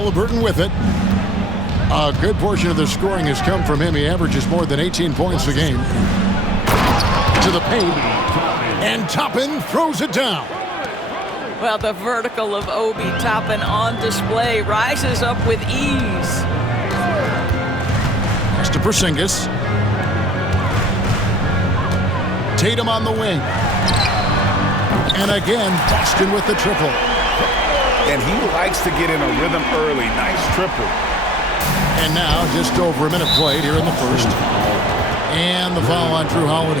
Halliburton with it. A good portion of the scoring has come from him. He averages more than 18 points a game. To the paint. And Toppin throws it down. Well, the vertical of Obi Toppin on display rises up with ease. Next to Porzingis. Tatum on the wing. And again, Boston with the triple. And he likes to get in a rhythm early. Nice triple. And now, just over a minute played here in the first. And the foul on Drew Holiday.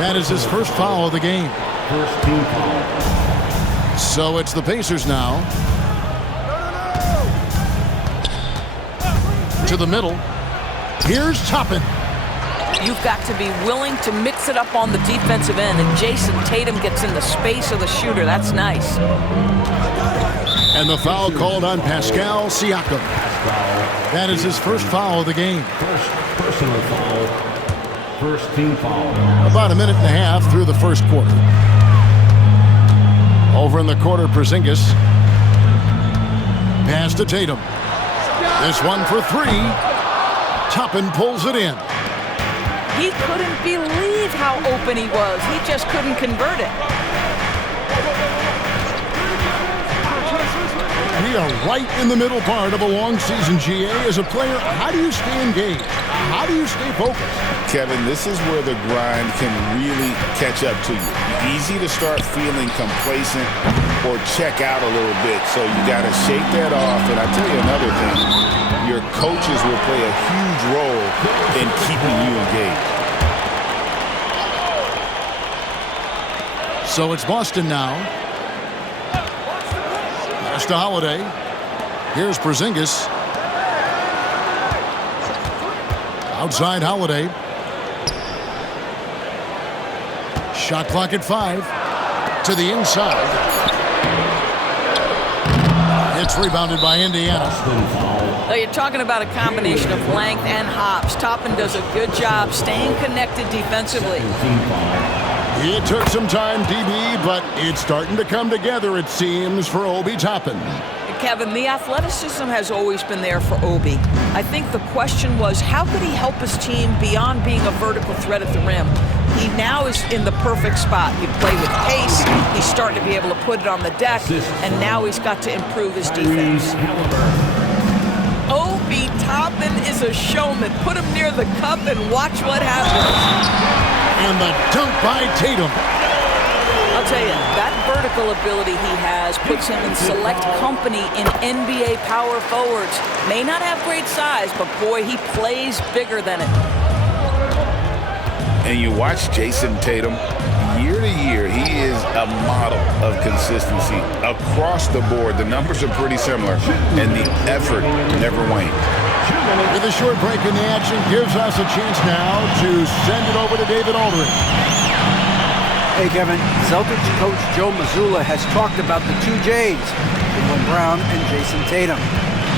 That is his first foul of the game. First team foul. So it's the Pacers now. To the middle. Here's Toppin. You've got to be willing to mix it up on the defensive end, and Jason Tatum gets in the space of the shooter. That's nice. And the foul called on Pascal Siakam. That is his first foul of the game. First personal foul. First team foul. About a minute and a half through the first quarter. Over in the corner, Porzingis. Pass to Tatum. This one for three. Toppin pulls it in. He couldn't believe how open he was. He just couldn't convert it. We are right in the middle part of a long season, GA. As a player, how do you stay engaged? How do you stay focused? Kevin, this is where the grind can really catch up to you. Easy to start feeling complacent or check out a little bit. So you got to shake that off. And I tell you another thing, your coaches will play a huge role in keeping you engaged. So it's Boston now. Pass to Holiday. Here's Porzingis. Outside Holiday. Shot clock at 5. To the inside. It's rebounded by Indiana. Now you're talking about a combination of length and hops. Toppin does a good job staying connected defensively. It took some time, DB, but it's starting to come together, it seems, for Obi Toppin. Kevin, the athleticism has always been there for Obi. I think the question was, how could he help his team beyond being a vertical threat at the rim? He now is in the perfect spot. He play with pace. He's starting to be able to put it on the deck, and now he's got to improve his defense. Obi Toppin is a showman. Put him near the cup and watch what happens. And the dunk by Tatum. I'll tell you, that vertical ability he has puts him in select company in NBA power forwards. May not have great size, but boy, he plays bigger than it. And you watch Jason Tatum, year to year, he is a model of consistency. Across the board, the numbers are pretty similar, and the effort never wanes. With a short break in the action, gives us a chance now to send it over to David Aldridge. Hey, Kevin, Celtics coach Joe Mazzulla has talked about the two J's, Jaylen Brown and Jason Tatum.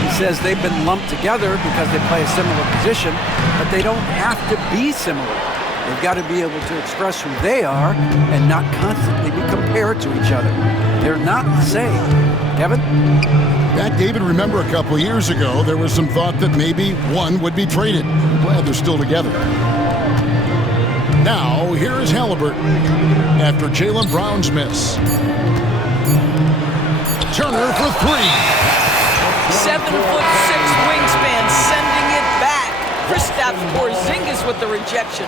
He says they've been lumped together because they play a similar position, but they don't have to be similar. They've got to be able to express who they are and not constantly be compared to each other. They're not the same. Kevin? That, David, remember a couple years ago, there was some thought that maybe one would be traded. I'm glad they're still together. Now, here is Halliburton after Jaylen Brown's miss. Turner for three. 7'6" wingspan, sending it back. Kristaps Porzingis with the rejection.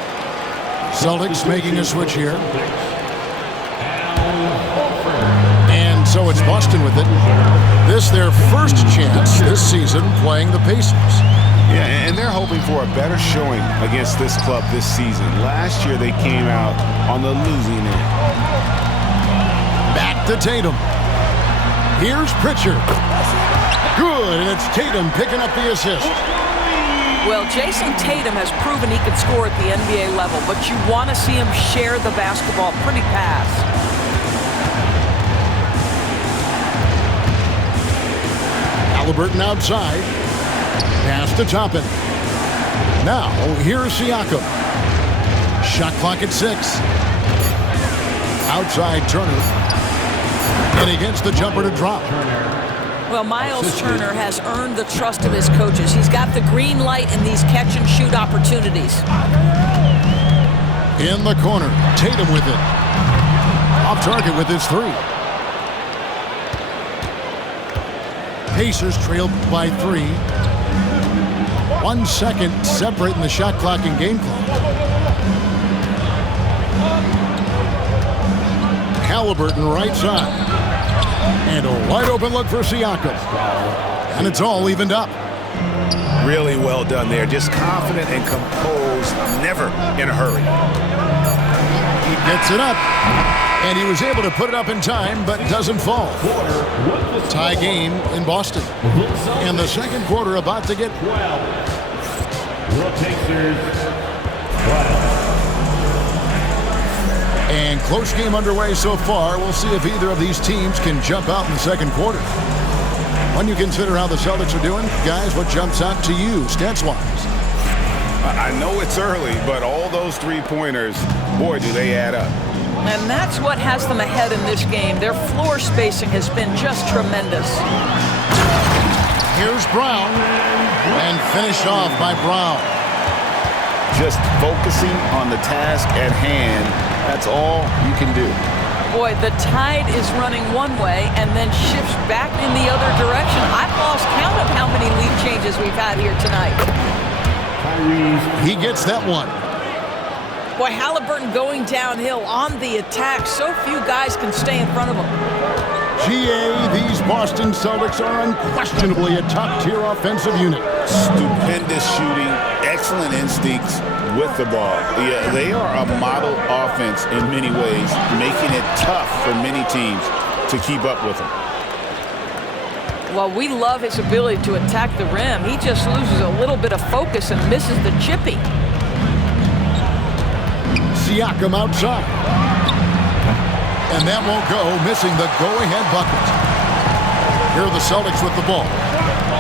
Celtics making a switch here. And so it's Boston with it. This their first chance this season playing the Pacers. Yeah, and they're hoping for a better showing against this club this season. Last year they came out on the losing end. Back to Tatum. Here's Pritchard. Good, and it's Tatum picking up the assist. Well, Jason Tatum has proven he can score at the NBA level, but you want to see him share the basketball. Pretty pass. Halliburton outside. Pass to Toppin. Now, here's Siakam. Shot clock at 6. Outside Turner. And he gets the jumper to drop. Well, Miles Turner has earned the trust of his coaches. He's got the green light in these catch-and-shoot opportunities. In the corner, Tatum with it. Off target with his 3. Pacers trailed by 3. 1 second separating the shot clock and game clock. Halliburton right side. And a wide open look for Siakam. And it's all evened up. Really well done there. Just confident and composed, never in a hurry. He gets it up. And he was able to put it up in time, but doesn't fall. Tie game in Boston. And the second quarter about to get 12. The Pacers 12. And close game underway so far. We'll see if either of these teams can jump out in the second quarter. When you consider how the Celtics are doing, guys, what jumps out to you, stats-wise? I know it's early, but all those three-pointers, boy, do they add up. And that's what has them ahead in this game. Their floor spacing has been just tremendous. Here's Brown. And finished off by Brown. Just focusing on the task at hand. That's all you can do. Boy, the tide is running one way and then shifts back in the other direction. I've lost count of how many lead changes we've had here tonight. He gets that one. Boy, Halliburton going downhill on the attack. So few guys can stay in front of him. GA, these Boston Celtics are unquestionably a top-tier offensive unit. Stupendous shooting, excellent instincts with the ball. Yeah, they are a model offense in many ways, making it tough for many teams to keep up with them. Well, we love his ability to attack the rim. He just loses a little bit of focus and misses the chippy. Siakam outside. And that won't go, missing the go-ahead bucket. Here are the Celtics with the ball.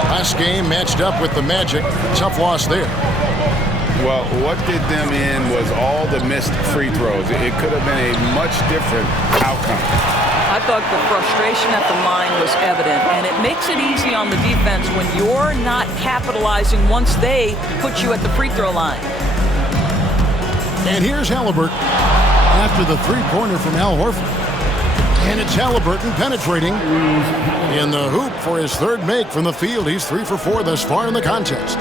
Last game matched up with the Magic. Tough loss there. Well, what did them in was all the missed free throws. It could have been a much different outcome. I thought the frustration at the line was evident, and it makes it easy on the defense when you're not capitalizing once they put you at the free throw line. And here's Halliburton after the three-pointer from Al Horford. And it's Halliburton penetrating in the hoop for his third make from the field. He's 3 for 4 thus far in the contest.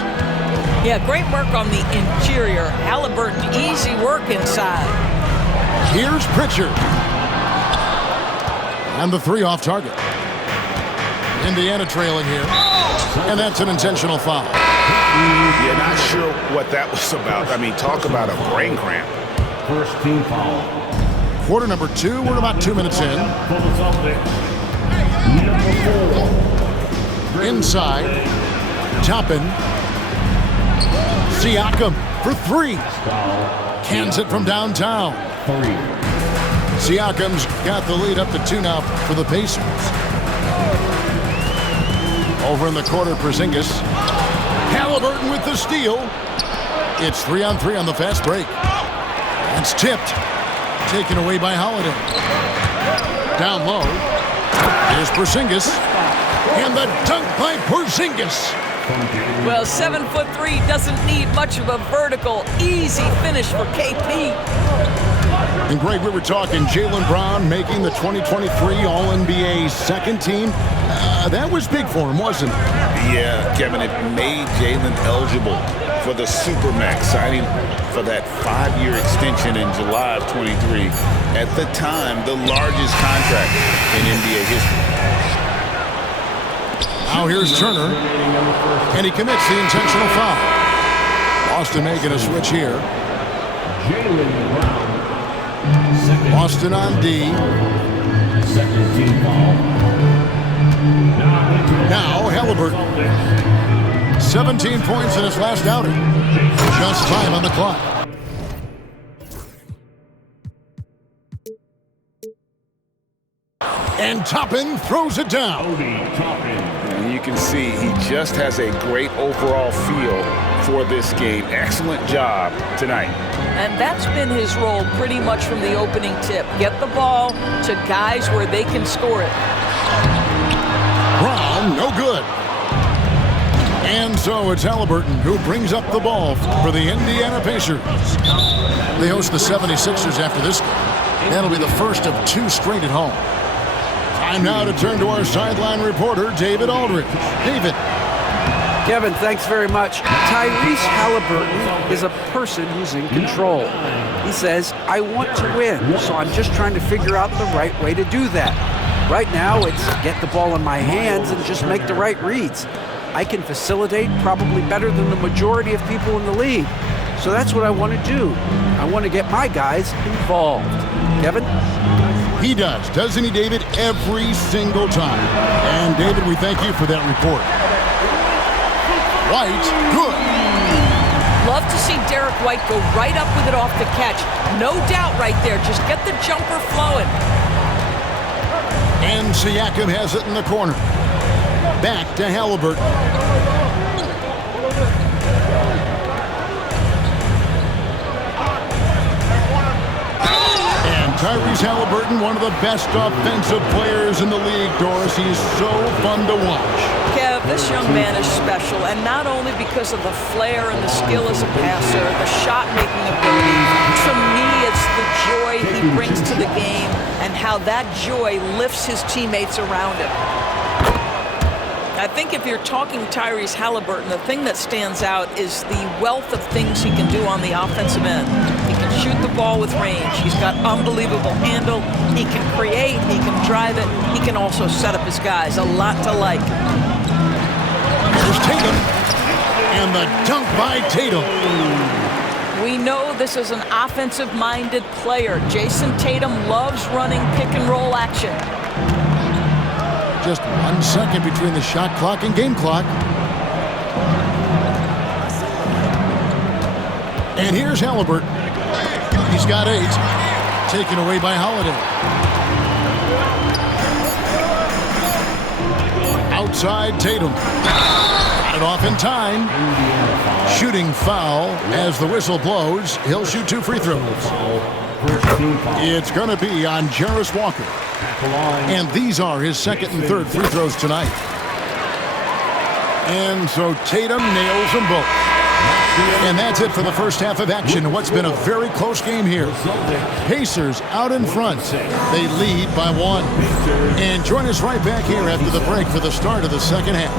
Yeah, great work on the interior. Halliburton, easy work inside. Here's Pritchard. And the 3 off target. Indiana trailing here. And that's an intentional foul. Yeah, not sure what that was about. I mean, talk about a brain cramp. First team foul. Quarter number 2. We're about 2 minutes in. For the Celtics. Number 4. Inside. Toppin. Siakam for 3. Cans it from downtown. 3. Siakam's got the lead up to 2 now for the Pacers. Over in the corner, Porzingis. Halliburton with the steal. It's 3-on-3 on the fast break. It's tipped. Taken away by Holiday. Down low. Here's Porzingis. And the dunk by Porzingis. Well, 7'3" doesn't need much of a vertical. Easy finish for KP. And Greg, we were talking Jaylen Brown making the 2023 All-NBA second team. That was big for him, wasn't it? Yeah, Kevin, it made Jaylen eligible for the Supermax, signing for that 5-year extension in July of 23. At the time, the largest contract in NBA history. Now here's Turner, and he commits the intentional foul. Boston making a switch here. Jaylen Brown. Boston on D. Second team foul. Now Halliburton. 17 points in his last outing. Just time on the clock. And Toppin throws it down. And you can see he just has a great overall feel for this game. Excellent job tonight. And that's been his role pretty much from the opening tip. Get the ball to guys where they can score it. Brown No good. And so it's Halliburton who brings up the ball for the Indiana Pacers. They host the 76ers after this game. That'll be the first of 2 straight at home. Time now to turn to our sideline reporter, David Aldridge. David. Kevin, thanks very much. Tyrese Halliburton is a person who's in control. He says, I want to win, so I'm just trying to figure out the right way to do that. Right now, it's get the ball in my hands and just make the right reads. I can facilitate probably better than the majority of people in the league. So that's what I want to do. I want to get my guys involved. Kevin? He does, doesn't he, David? Every single time. And, David, we thank you for that report. White, good. Love to see Derek White go right up with it off the catch. No doubt right there. Just get the jumper flowing. And Siakam has it in the corner. Back to Halliburton. And Tyrese Halliburton, one of the best offensive players in the league, Doris. He's so fun to watch. Kev, this young man is special, and not only because of the flair and the skill as a passer, the shot-making ability. To me, it's the joy he brings to the game and how that joy lifts his teammates around him. I think if you're talking Tyrese Halliburton, the thing that stands out is the wealth of things he can do on the offensive end. He can shoot the ball with range. He's got unbelievable handle. He can create. He can drive it. He can also set up his guys. A lot to like. Here's Tatum. And the dunk by Tatum. We know this is an offensive-minded player. Jason Tatum loves running pick-and-roll action. Just 1 second between the shot clock and game clock. And here's Halliburton. He's got 8. Taken away by Holiday. Outside Tatum. Got it off in time. Shooting foul as the whistle blows. He'll shoot 2 free throws. It's going to be on Jarris Walker. And these are his 2nd and 3rd free throws tonight. And so Tatum nails them both. And that's it for the first half of action. What's been a very close game here. Pacers out in front. They lead by 1. And join us right back here after the break for the start of the second half.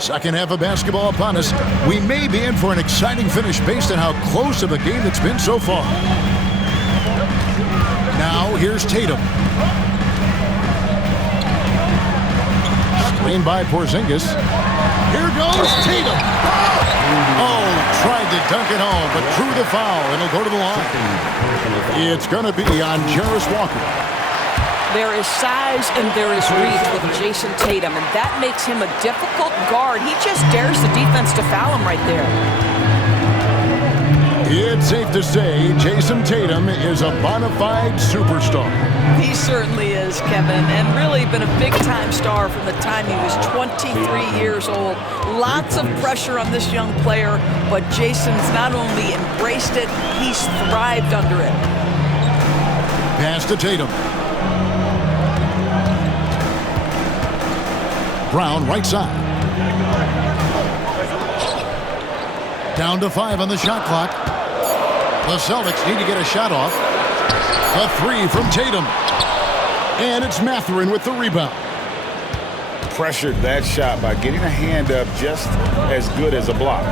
Second half of basketball upon us. We may be in for an exciting finish based on how close of a game it's been so far. Now, here's Tatum. Screen by Porzingis. Here goes Tatum. Oh, tried to dunk it home, but drew the foul, and he'll go to the line. It's going to be on Jarris Walker. There is size and there is reach with Jason Tatum, and that makes him a difficult guard. He just dares the defense to foul him right there. It's safe to say Jason Tatum is a bona fide superstar. He certainly is, Kevin, and really been a big-time star from the time he was 23 years old. Lots of pressure on this young player, but Jason's not only embraced it, he's thrived under it. Pass to Tatum. Brown, right side. Down to 5 on the shot clock. The Celtics need to get a shot off. A 3 from Tatum. And it's Mathurin with the rebound. Pressured that shot by getting a hand up just as good as a block.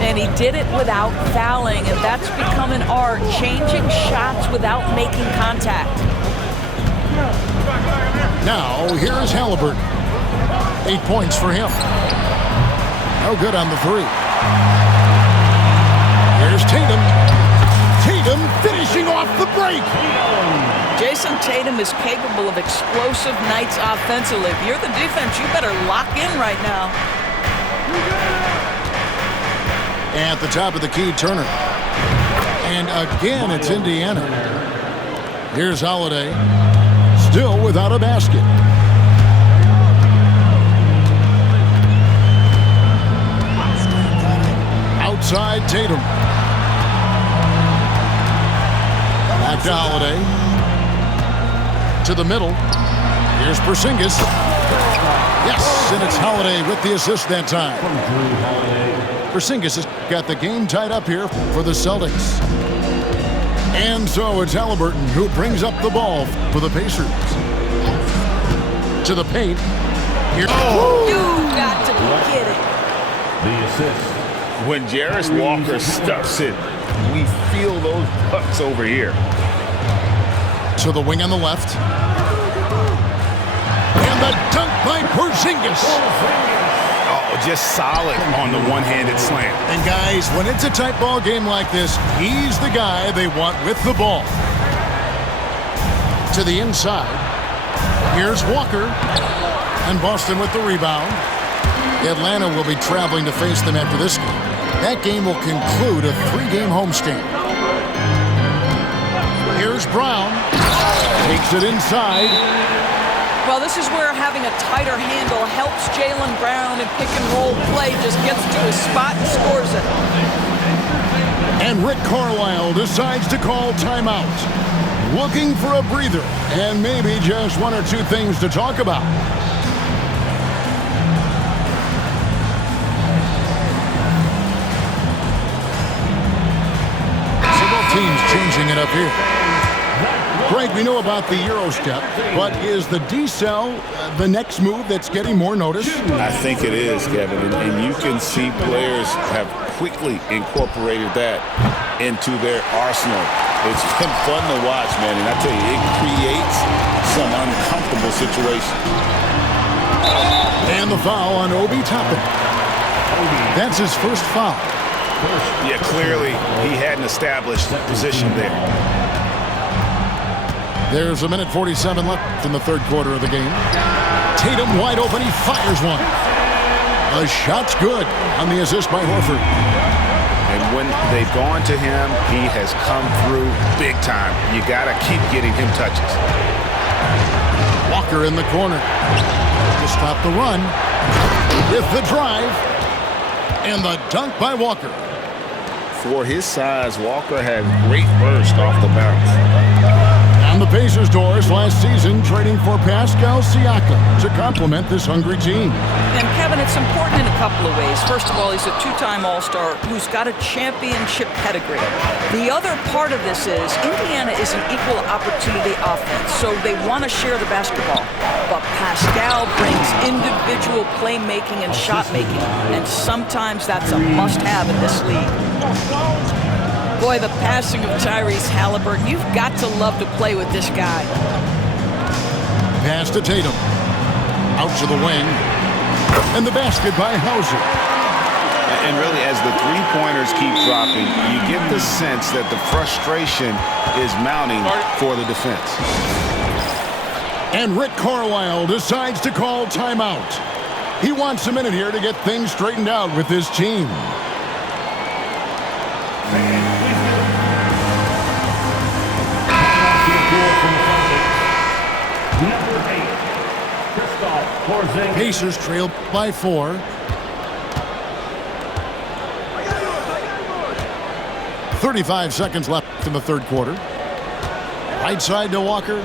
And he did it without fouling, and that's become an art, changing shots without making contact. Now, here's Halliburton. 8 points for him. No good on the 3. Here's Tatum. Tatum finishing off the break. Jason Tatum is capable of explosive nights offensively. If you're the defense, you better lock in right now. At the top of the key, Turner. And again, it's Indiana. Here's Holiday. Still without a basket. Outside Tatum. Back to Holiday. To the middle. Here's Porzingis. Yes, and it's Holiday with the assist that time. Porzingis has got the game tied up here for the Celtics. And so it's Haliburton who brings up the ball for the Pacers. To the paint. Here. Oh. You got to be kidding. The assist. When Jarris Walker stuffs it, we feel those bucks over here. To the wing on the left. And the dunk by Porzingis. Oh, just solid on the one-handed slam. And guys, when it's a tight ball game like this, he's the guy they want with the ball. To the inside. Here's Walker. And Boston with the rebound. Atlanta will be traveling to face them after this game. That game will conclude a 3-game homestand. Here's Brown. Takes it inside. Well, this is where having a tighter handle helps Jaylen Brown in pick-and-roll play. Just gets to his spot and scores it. And Rick Carlisle decides to call timeout. Looking for a breather and maybe just one or two things to talk about. Teams changing it up here. Greg, we know about the Euro step, but is the decel the next move that's getting more notice? I think it is, Kevin, and you can see players have quickly incorporated that into their arsenal. It's been fun to watch, man, and I tell you, it creates some uncomfortable situations. And the foul on Obi Toppin. That's his first foul. Yeah, clearly he hadn't established position there. There's 1:47 left in the third quarter of the game. Tatum wide open, he fires one. The shot's good on the assist by Horford. And when they've gone to him, he has come through big time. You got to keep getting him touches. Walker in the corner to stop the run with the drive and the dunk by Walker. For his size, Walker had great burst off the bounce. On the Pacers' doors last season, trading for Pascal Siakam to complement this hungry team. And Kevin, it's important in a couple of ways. First of all, he's a two-time All-Star who's got a championship pedigree. The other part of this is Indiana is an equal opportunity offense, so they want to share the basketball. But Pascal brings individual playmaking and shot making, and sometimes that's a must-have in this league. Boy, the passing of Tyrese Haliburton, you've got to love to play with this guy. Pass to Tatum. Out to the wing. And the basket by Hauser. And really, as the three-pointers keep dropping, you get the sense that the frustration is mounting for the defense. And Rick Carlisle decides to call timeout. He wants a minute here to get things straightened out with his team. Pacers trail by 4. .35 seconds left in the third quarter. Right side to Walker.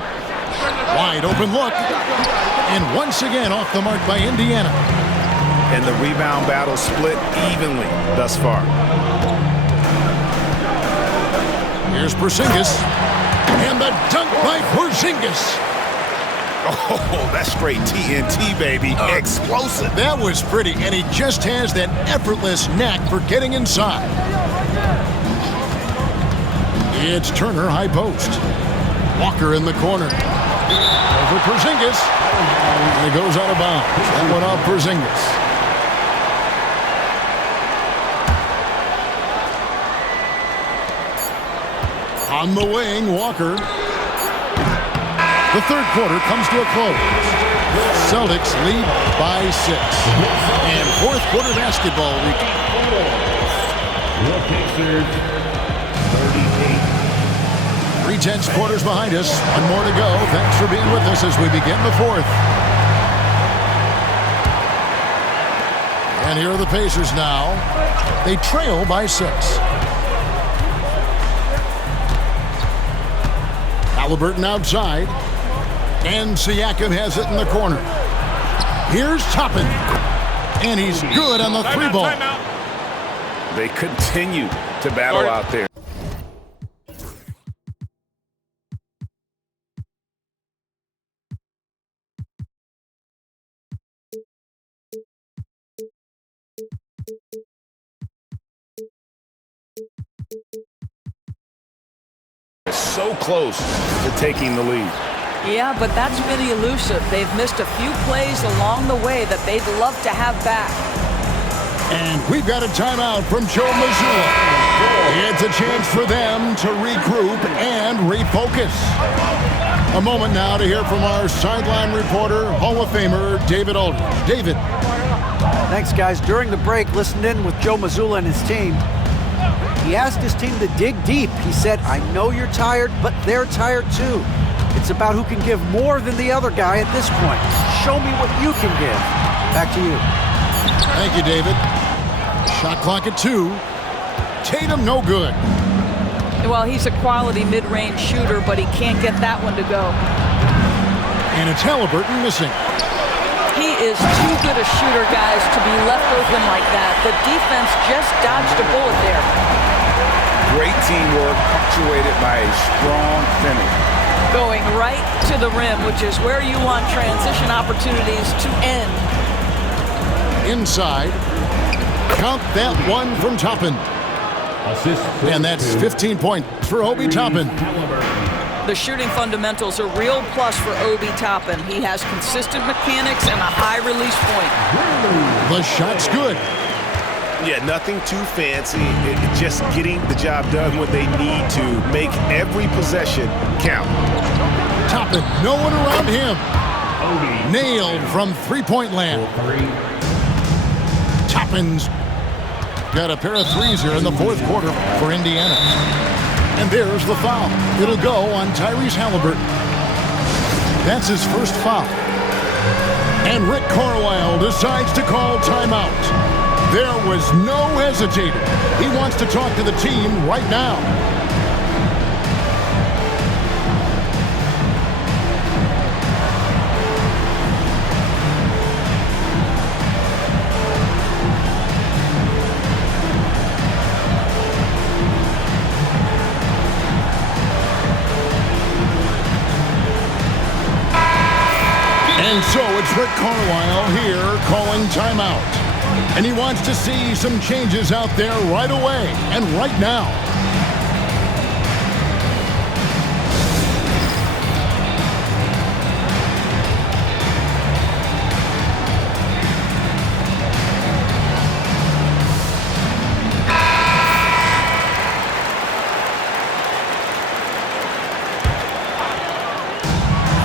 Wide open look. And once again off the mark by Indiana. And the rebound battle split evenly thus far. Here's Porzingis. And the dunk by Porzingis. Oh, that's straight TNT, baby. Explosive. That was pretty, and he just has that effortless knack for getting inside. It's Turner high post. Walker in the corner. Over Porzingis. And it goes out of bounds. That went off Porzingis. On the wing, Walker. The third quarter comes to a close. Celtics lead by 6. And fourth quarter basketball week. The Pacers, 38. 3/10 quarters behind us. One more to go. Thanks for being with us as we begin the fourth. And here are the Pacers now. They trail by 6. Haliburton outside. And Siakam has it in the corner. Here's Toppin. And he's good on the three ball. They continue to battle out there. So close to taking the lead. Yeah, but that's been elusive. They've missed a few plays along the way that they'd love to have back. And we've got a timeout from Joe Mazzulla. It's a chance for them to regroup and refocus. A moment now to hear from our sideline reporter, Hall of Famer David Aldridge. David. Thanks, guys. During the break, listened in with Joe Mazzulla and his team. He asked his team to dig deep. He said, I know you're tired, but they're tired too. It's about who can give more than the other guy at this point. Show me what you can give. Back to you. Thank you, David. Shot clock at 2. Tatum, no good. Well, he's a quality mid-range shooter, but he can't get that one to go. And it's Halliburton missing. He is too good a shooter, guys, to be left open like that. The defense just dodged a bullet there. Great teamwork, punctuated by a strong finish. Going right to the rim, which is where you want transition opportunities to end. Inside. Count that one from Toppin. And that's 15 points for Obi Toppin. The shooting fundamentals are real plus for Obi Toppin. He has consistent mechanics and a high release point. The shot's good. Yeah, nothing too fancy. Just getting the job done when they need to. Make every possession count. Toppin, no one around him. Nailed from three-point land. Toppin's got a pair of threes here in the fourth quarter for Indiana. And there's the foul. It'll go on Tyrese Halliburton. That's his first foul. And Rick Carlisle decides to call timeout. There was no hesitating. He wants to talk to the team right now. And so it's Rick Carlisle here calling timeout. And he wants to see some changes out there right away and right now.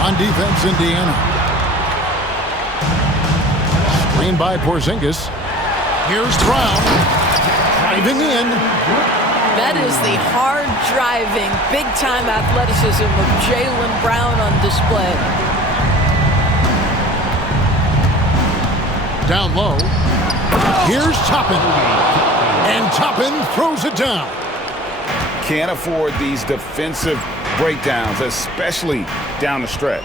On defense, Indiana. Screen by Porzingis. Here's Brown. Driving in. That is the hard driving, big-time athleticism of Jaylen Brown on display. Down low. Here's Toppin. And Toppin throws it down. Can't afford these defensive breakdowns, especially down the stretch.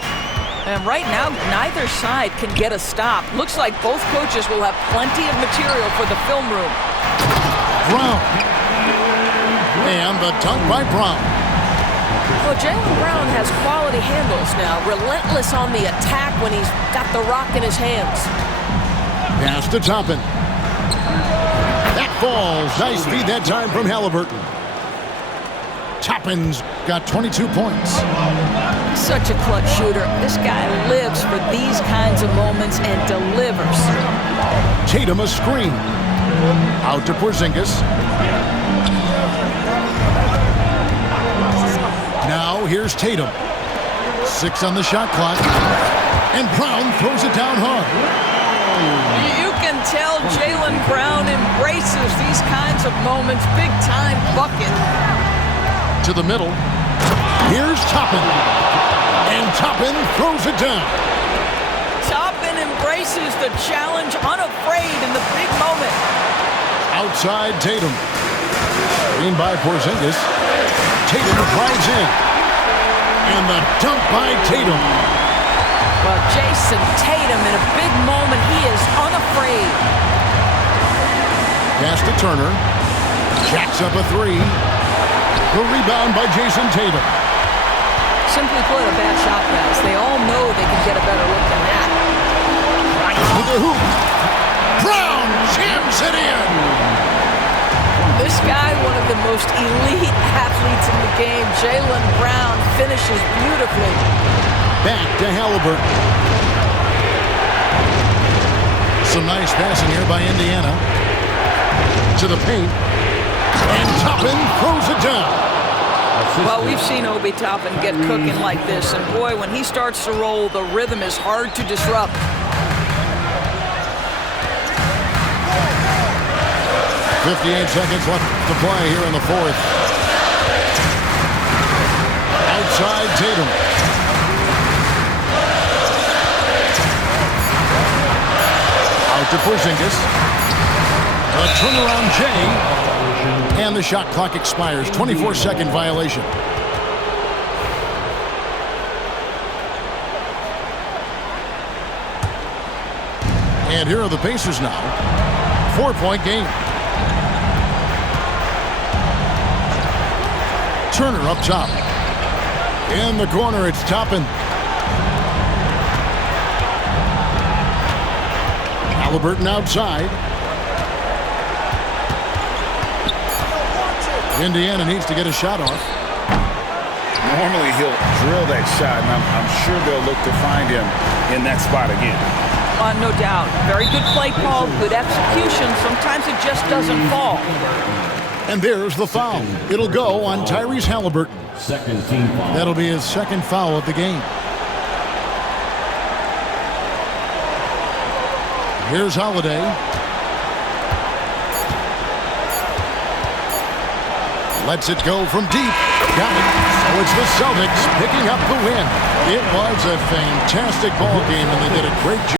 And right now, neither side can get a stop. Looks like both coaches will have plenty of material for the film room. Brown. And the dunk by Brown. Well, Jaylen Brown has quality handles now. Relentless on the attack when he's got the rock in his hands. Pass to Toppin. That falls. Nice feed that time from Halliburton. Toppin's got 22 points. Such a clutch shooter. This guy lives for these kinds of moments and delivers. Tatum a screen. Out to Porzingis. Now here's Tatum. 6 on the shot clock. And Brown throws it down hard. You can tell Jaylen Brown embraces these kinds of moments. Big time bucket. To the middle. Here's Toppin. And Toppin throws it down. Toppin embraces the challenge unafraid in the big moment. Outside Tatum. Screen by Porzingis. Tatum drives in. And the dunk by Tatum. Well, Jason Tatum in a big moment. He is unafraid. Pass to Turner. Jacks up a three. The rebound by Jason Tatum. Simply put, a bad shot, guys. They all know they can get a better look than that. To the hoop. Brown jams it in. This guy, one of the most elite athletes in the game, Jaylen Brown, finishes beautifully. Back to Halliburton. Some nice passing here by Indiana. To the paint. And Toppin throws it down. Well, we've seen Obi Toppin get cooking like this, and boy, when he starts to roll, the rhythm is hard to disrupt. .58 seconds left to play here in the fourth. Outside Tatum. Out to Porzingis. A turnaround Jay. And the shot clock expires. 24-second violation. And here are the Pacers now. 4-point game. Turner up top. In the corner, it's Toppin. Halliburton outside. Indiana needs to get a shot off. Normally he'll drill that shot, and I'm sure they'll look to find him in that spot again. No doubt. Very good play call, good execution. Sometimes it just doesn't fall. And there's the foul. It'll go on Tyrese Halliburton. Second team foul. That'll be his second foul of the game. Here's Holiday. Lets it go from deep. Got it. So it's the Celtics picking up the win. It was a fantastic ball game, and they did a great job.